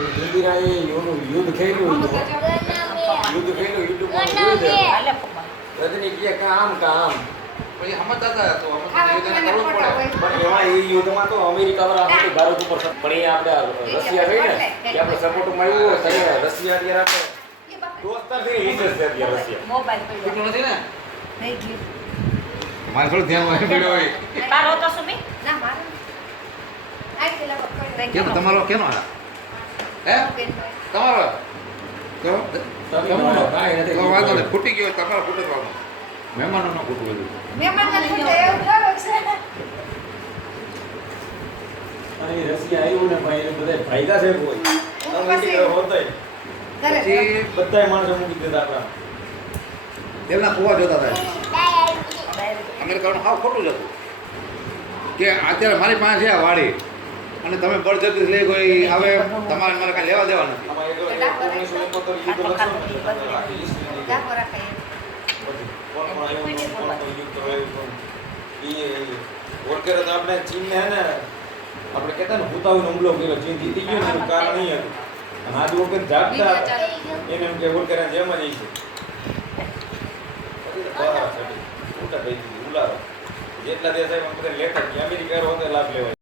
ઇન્દિરા એ યુદ્ધ ખેલું યુદ્ધ ખેલું રજની કે કામ પછી સમજતા હતા તો યુદ્ધને કરવું જ પડે. પણ એમાં એ યુદ્ધમાં તો અમેરિકા વાળા આપણે ભારત ઉપર પણ એ આપણે રશિયા રહી ને કે આપણે સપોર્ટમાં આવ્યું હોય રશિયા અત્યારે આપણે દોસ્તાર થઈ હિજસ છે અત્યારે રશિયા મોબાઈલ એટલું નથી ને નહીં ગયું મારે થોડું ધ્યાન હોય પડ્યો હોય. તારો તો સુમી ના મારે કેમ તમારો કેનો આ હે તમારો તો તમારો કાંઈ નથી. તો વાંધો નહીં ફૂટી ગયો તમારો ફૂટે તો મહેમાનો ન ફૂટવું બધું. મહેમાનને પૂછે એવું ખરું છે અને એ રશિયા આવ્યું ને ભાઈ એને બધા ફાયદા છે કોઈ અમેરિકા હોતય પછી બધાય માણસો મૂકી દેતા આપણા તેમના કુવા જોતા હતા અમેરિકાનું હાવ ખોટું જ હતું કે અત્યારે મારી પાસે છે આ વાડી અને તમે બળજબરી લઈ ગઈ હવે તમારે મારે કાંઈ લેવા દેવા નથી. આમાં એક 1971 યુદ્ધ લખો ને આખી હિસ્ટ્રી રાખો રાખે કોણ આવ્યું કોણ યુદ્ધ થયું એ વોલ્કેનો તો આપણે ચીનને હે ને આપણે કહેતા ને ભૂતાઓનો હુમલો કર્યો ચીન જીતી ગયો ને એનું કારણ નહીં હતું અને આજ વખત જાગતા એને એમ કે વોલ્કેના જેમ જ છે પછી તો બહાર ચડી ઉલટા થઈ ગઈ ઉલારો જેટલા દેશ આવ્યા બધા લેખક અમેરિકા હોતે લાભ લેવાય.